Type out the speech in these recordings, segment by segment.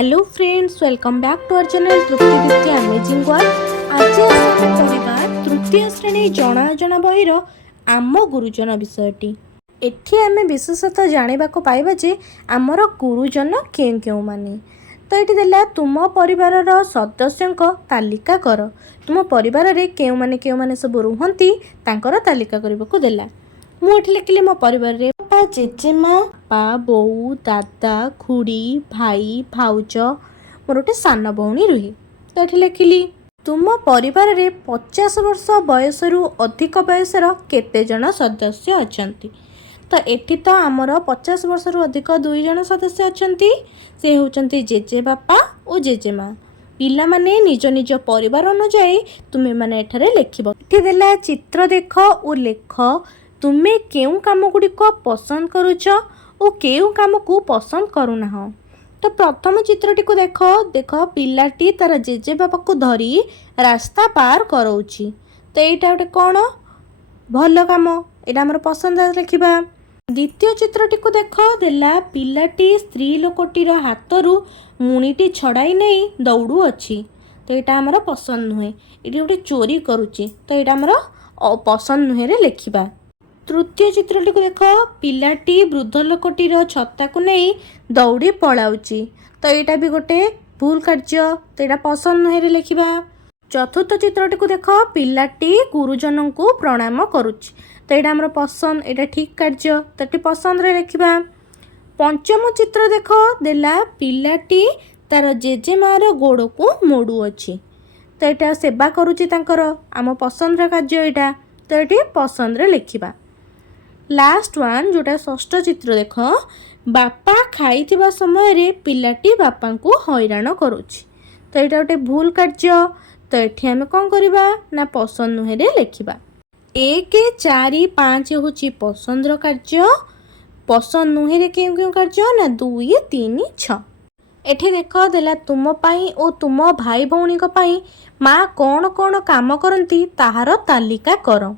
Hello friends, welcome back to our channel Tripti Dipti amazing world. आज आम पढ़ा तृतीय श्रेणी जना जना बहिर आम गुरुजन विषयटी। एठी आमे विशेषतः जानिबा को पाइबा जे आमर गुरुजन केउ केउ माने। तो ये देला तुम परिवार सदस्यों तालिका कर। तुम परिवार रे केउ माने सब रुहंती तांकर तालिका करबा को देला। मु एठी लिखिली मो परिवार रे बापा, जेजेमा, बापा, बोऊ, दादा, खुड़ी, भाई, भाउज, मोर गोटे सान भौणी रुहे। तो ये लिखिली तुम परिवार रे 50 वर्ष बयस रु अधिक बयसर केते जन सदस्य अछंती। तो एठी तो आमर 50 वर्ष रु अधिक 2 जन सदस्य अछंती। से होचंती जेजे बापा और जेजेमा। पिला माने निज निज परिवार अनुसार तुम्हें माने एठारे लेखिबो। एठी देला चित्र देख और लेख तुम्हें केउ काम गुड़िक पसंद करुच और केउ काम को पसंद करूना। तो प्रथम चित्रटी को देख देख पिलाटी तार जेजे बापा को धरी रास्ता पार कराउची। तो यहाँ गोटे कौन भल कम, यहाँ आम पसंद लिखा। द्वितीय चित्रटी को देख देला पिलाटी स्त्री लोकटीर हाथरू मुणीटी छड़ाई नहीं दौड़ू अच्छी। तो यहाँ आमर पसंद नुहे, ये गोटे चोरी करुच्ची। तो यहाँ आमर पसंद नुहे रे लिखा। तृतीय चित्रटी को देख पिलाटी वृद्ध लोकटीर छता को नहीं दौड़ी पलाउची। तो यहाँ भी गोटे भूल कार्य। तो यहाँ पसंद नुहे रे लिखा। चतुर्थ चित्रटी को देख पिलाटी गुरुजन को प्रणाम करुच्ची। तो यहाँ आमर पसंद, यहाँ ठीक कार्य। तो ये पसंद रे लिखा। पंचम चित्र देख देला पिलाटी तार जेजेमार गोड़ को मोड़ू अच्छी। तो यहाँ सेवा करुच्ची तांकर, आम पसंद कार्य यहाँ। तो ये पसंद रे लिखा। लास्ट वन जोटा षष्ठ चित्र देख बापा खाइथिबा समय रे पिलाटी बापा को हैरान करुच्ची। तो यहाँ गोटे भूल कार्य। तो ये आम कौन करवा ना पसंद नुहे रे लिखा। 1 4 5 हूँ पसंद कार्य। पसंद नुहे रे केउ केउ कार्य ना 2 3 6। एठी देख देला तुम पाई और तुम भाई भौणी पाई माँ कौन कौन काम करती ताहार तालिका कर।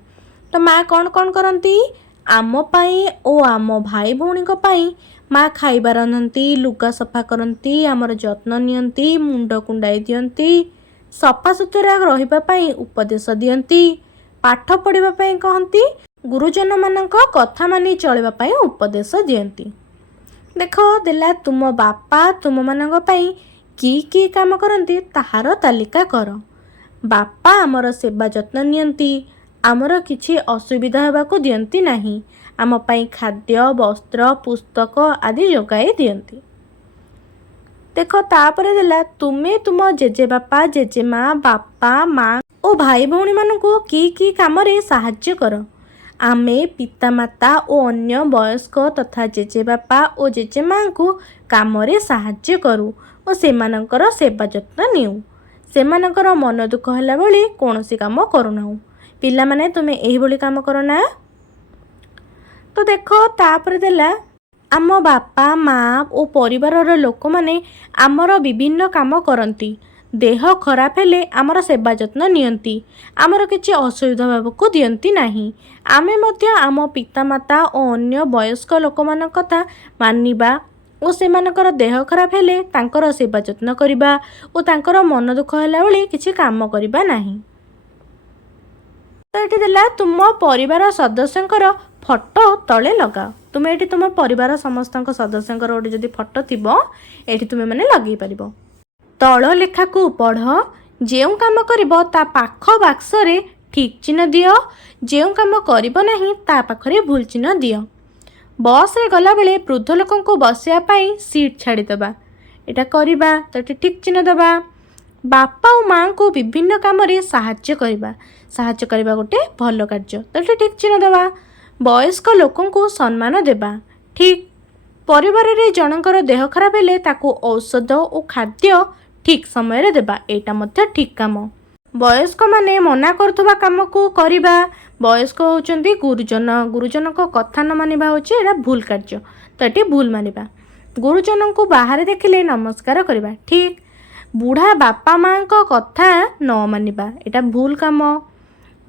तो माँ कौन कौन करती आम पाई और आम भाई भौणी पाई माँ खाइबा रंधती, लुगा सफा करती, आमर जत्न नियंती, मुंड कुंडाई दियंती, सफा सुतरा रहिबा पाई उपदेश दियंती, पाठ पढ़िबा पाई कहती, गुरुजन मानक कथा मानि चलिबा पाई उपदेश दियंती। देख देला तुम बापा तुम मानक पाई की काम करती ताहार तालिका कर। बापा आमर सेवा जत्न नियंती, आमर किछि असुविधा हेबाकु दियंती नाही, आम पाई खाद्य, वस्त्र, पुस्तक आदि जोगाई दियंती। देख तापरे देला तुमे तुम जेजे बापा, जेजेमा, बापा, माँ और भाई भौणी मानकु की काम रे साहाय्य कर। आमे पितामाता और अन्य वयस्क तथा जेजे बापा और जेजेमा को काम रे साहाय्य करू और सेमानकर सेवा जत्न निउ। सेमानकर मन दुख होला बेले कोनोसी काम करूना। पिला माने तुमे एही बोली काम करना। तो देख तापर देला आम बापा माँ और परिवार लोक माने आमर विभिन्न काम करती। देह खराब हेले आमर सेवा जत्न नियंती, आमर किछि असुविधा भावकु दियंती नाही। आमे मध्य आम पितामाता और अन्य वयस्क लोक मान कथा मानिबा और सेमानकर देह खराब हेले तांकर सेवा जत्न करिबा और तांकर मन दुख होला बेले किछि काम करिबा नाही। तो ये देला तुम परिवार सदस्यंकर फोटो तले लगाओ। तुम ये तुम परिवार समस्त सदस्यंकर गोटे जदि फोटो थी ये तुम्हें मैंने लगे पार। तल लेखा को पढ़, जो काम करिबो ता पाख बाक्स रे ठीक चिन्ह दियो, जो काम करिबो नाही ता पाखरे भूल चिन्ह दियो। बस रे गला बेले वृद्ध लोक को बसिया पाई सीट छाड़ी दबा, एटा करिबा। तो ठीक चिन्ह दबा। बापा और माँ को विभिन्न काम रे साहाय्य करबा गोटे भल कार्य। तो ठीक चिन्ह दबा। वयस्क लोकों को सम्मान देबा ठीक। परिवार रे जनकर देह खराब हेले ताको औषध और खाद्य ठीक समय रे देबा, एटा मध्य ठीक काम। वयस्क माने मना करथुबा काम को करिबा। वयस्क होचंती गुरुजन, गुरुजन को कथा न मानिबा होचे एटा भूल कार्य। तो एटी भूल मानिबा। गुरुजन को बाहर देखिले नमस्कार करिबा ठीक। बुढ़ा बापा माँ को कथा न मानिबा एटा भूल काम।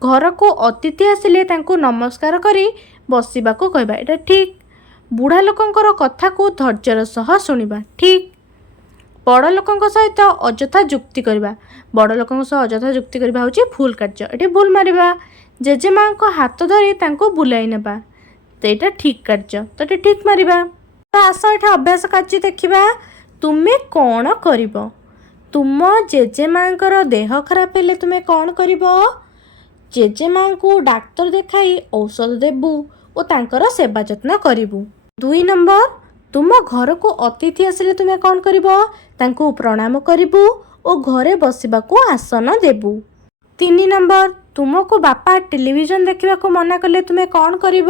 घर को अतिथि आसिले तांको नमस्कार करी बसिबा को कहबा एटा ठीक। बुढ़ा लोकंकर कथा को धैर्यर सह सुनिबा ठीक। ବଡ଼ ଲୋକଙ୍କ ସହିତ ଅଯଥା ଯୁକ୍ତି କରିବା। ବଡ଼ ଲୋକଙ୍କ ସହ ଅଯଥା ଯୁକ୍ତି କରିବା ହେଉଛି ଭୁଲ କାର୍ଯ୍ୟ। ଏଠି ଭୁଲ ମାରିବା। ଜେଜେମାଙ୍କ ହାତ ଧରି ତାଙ୍କୁ ବୁଲାଇ ନେବା, ତ ଏଇଟା ଠିକ୍ କାର୍ଯ୍ୟ, ତ ଏଠି ଠିକ୍ ମାରିବା। ତ ଆସ ଏଠି ଅଭ୍ୟାସ କାର୍ଯ୍ୟ ଦେଖିବା। ତୁମେ କ'ଣ କରିବ? ତୁମ ଜେଜେମାଙ୍କର ଦେହ ଖରାପ ହେଲେ ତୁମେ କ'ଣ କରିବ? ଜେଜେମାଙ୍କୁ ଡାକ୍ତର ଦେଖାଇ ଔଷଧ ଦେବୁ ଓ ତାଙ୍କର ସେବା ଯତ୍ନ କରିବୁ। 2 ନମ୍ବର, ତୁମ ଘରକୁ ଅତିଥି ଆସିଲେ ତୁମେ କ'ଣ କରିବ? ତାଙ୍କୁ ପ୍ରଣାମ କରିବୁ ଓ ଘରେ ବସିବାକୁ ଆସନ ଦେବୁ। 3 ନମ୍ବର, ତୁମକୁ ବାପା ଟେଲିଭିଜନ ଦେଖିବାକୁ ମନା କଲେ ତୁମେ କ'ଣ କରିବ?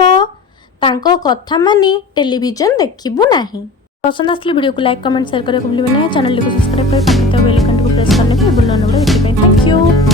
ତାଙ୍କ କଥା ମାନି ଟେଲିଭିଜନ ଦେଖିବୁ ନାହିଁ। ପସନ୍ଦ ଆସିଲେ ଭିଡ଼ିଓକୁ ଲାଇକ୍ କମେଣ୍ଟ ସେୟାର କରିବାକୁ ଭୁଲିବେ ନାହିଁ। ଚ୍ୟାନେଲଟିକୁ ସବସ୍କ୍ରାଇବ୍ କରି ପାଖରେ ଥିବା ବେଲ୍ ଆଇକନ୍ଟିକୁ ପ୍ରେସ୍ କରିନେବେ। ଭୁଲ ନ ଦେଖିବା ପାଇଁ ଥ୍ୟାଙ୍କ ୟୁ।